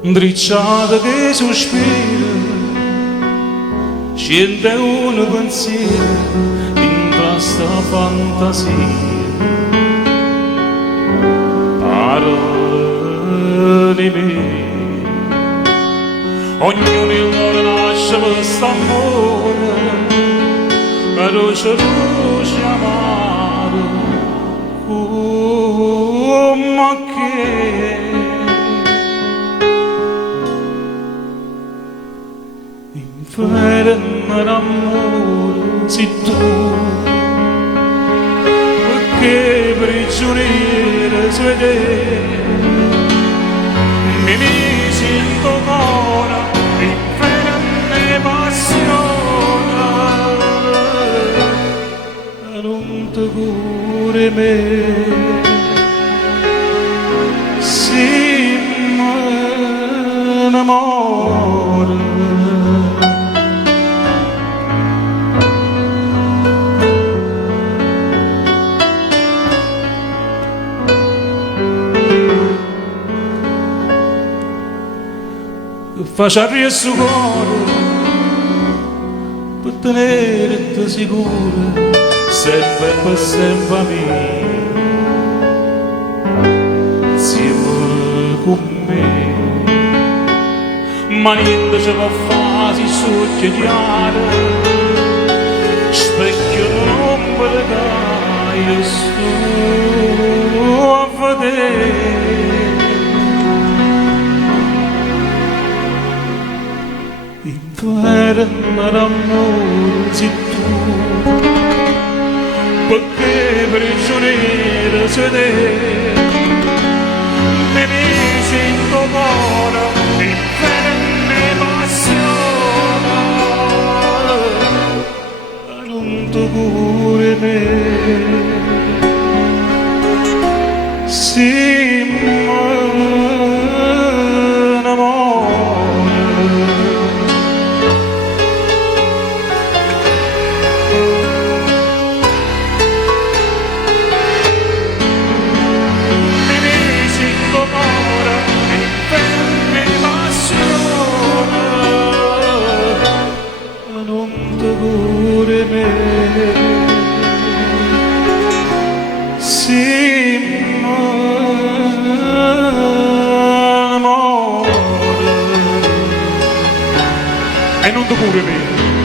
Dricciata che sospira, scende un pensiero in questa fantasia. Parole di me, ognuno il loro nasce per quest'amore, che dolce dolce amaro, come che inferno d'amore sei tu, perché prigioniera sei te, mi misi in tuo cuore, inferno e passione, e non ti curi me, si mi innamora. Faccia riesco cuore per tenerti sicura sempre per sempre mia, insieme con me, ma niente ci può fare si succediare, specchio d'ombra che io sto a vedere. Inferno d'amore sei tu, perché prigioniera sei te, mi misi in tuo cuore, inferno e passione, e non ti curi me, si mi innamora. E non ti curi me.